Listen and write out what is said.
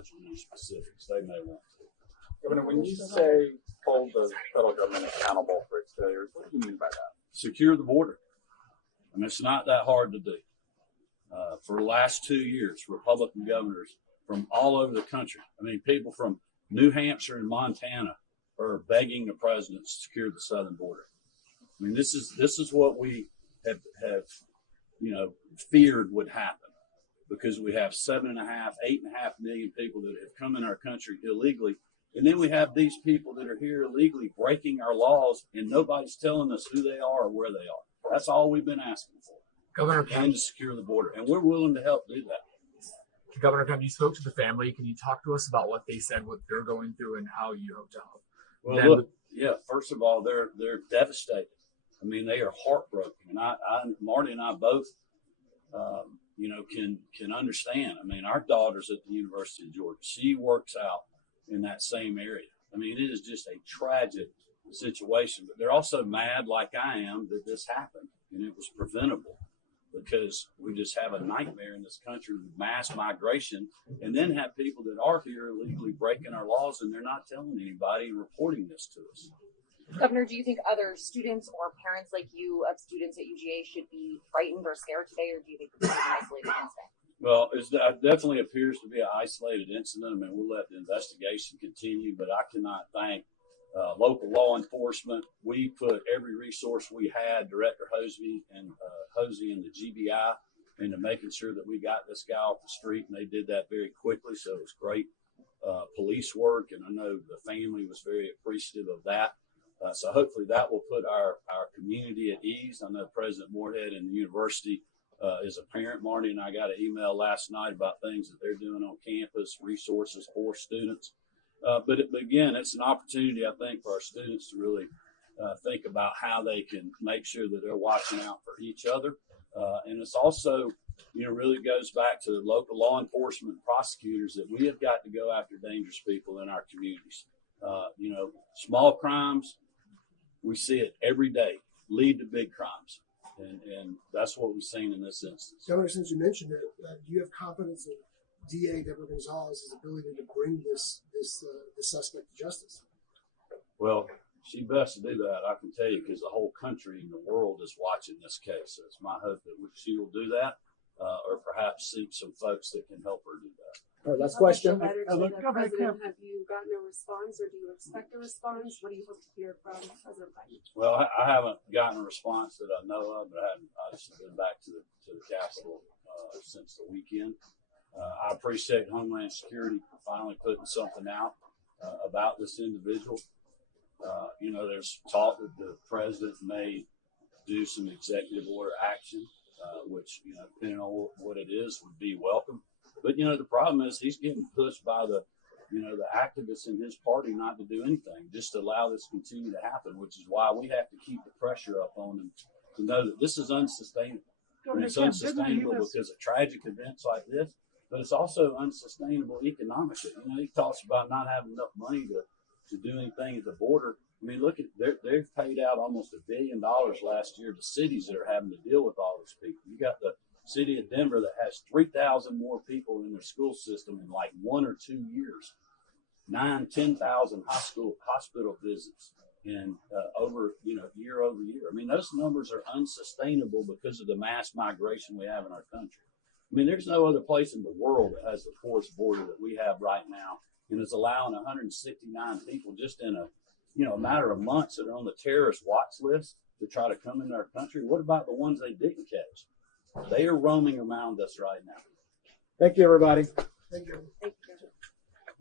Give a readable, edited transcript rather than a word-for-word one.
touch on any specifics. They may want to. Governor, when you say hold the federal government accountable for its failures, what do you mean by that? Secure the border. I mean, it's not that hard to do. For the last 2 years, Republican governors from all over the country, I mean, people from New Hampshire and Montana are begging the president to secure the southern border. I mean, this is what we have feared would happen, because we have 8.5 million people that have come in our country illegally. And then we have these people that are here illegally breaking our laws, and nobody's telling us who they are or where they are. That's all we've been asking for. Governor Kemp, and to secure the border. And we're willing to help do that. Governor Kemp, you spoke to the family. Can you talk to us about what they said, what they're going through, and how you hope to help? Well, look, first of all, they're devastated. I mean, they are heartbroken. And Marty and I both, can understand. I mean, our daughter's at the University of Georgia. She works out in that same area. I mean, it is just a tragic situation, but they're also mad, like I am, that this happened and it was preventable, because we just have a nightmare in this country with mass migration, and then have people that are here illegally breaking our laws, and they're not telling anybody and reporting this to us. Governor, do you think other students or parents like you of students at UGA should be frightened or scared today, or do you think this is an isolated incident? Well, it definitely appears to be an isolated incident. I mean, we'll let the investigation continue, but I cannot thank local law enforcement. We put every resource we had, Director Hosey and the GBI, into making sure that we got this guy off the street, and they did that very quickly. So it was great police work, and I know the family was very appreciative of that. So hopefully that will put our community at ease. I know President Moorhead and the university is a parent. Marty and I got an email last night about things that they're doing on campus, resources for students. But again, it's an opportunity, I think, for our students to really think about how they can make sure that they're watching out for each other. And it's also, really goes back to local law enforcement and prosecutors, that we have got to go after dangerous people in our communities. Small crimes, we see it every day, lead to big crimes. And that's what we've seen in this instance. Governor, since you mentioned it, do you have confidence in DA Deborah Gonzalez's ability to bring this suspect to justice? Well, she best to do that, I can tell you, because the whole country and the world is watching this case. So it's my hope that she will do that, or perhaps seek some folks that can help her do that. All right, last question. Governor Kemp, have you gotten a response, or do you expect a response? What do you hope to hear from President Biden? Well, I haven't gotten a response that I know of, but I haven't obviously been back to the Capitol since the weekend. I appreciate Homeland Security finally putting something out about this individual. There's talk that the president may do some executive order action, which, depending on what it is, would be welcome. But, the problem is he's getting pushed by the activists in his party not to do anything, just to allow this to continue to happen, which is why we have to keep the pressure up on him to know that this is unsustainable. And it's unsustainable because of tragic events like this, but it's also unsustainable economically. He talks about not having enough money to do anything at the border. I mean, look at they've paid out almost $1 billion last year to cities that are having to deal with all these people. You got the city of Denver that has 3,000 more people in their school system in like 1 or 2 years, 10,000 hospital visits, and over year over year. I mean, those numbers are unsustainable because of the mass migration we have in our country. I mean, there's no other place in the world that has the porous border that we have right now, and is allowing 169 people just in a matter of months that are on the terrorist watch list to try to come into our country. What about the ones they didn't catch? They are roaming around us right now. Thank you, everybody. Thank you.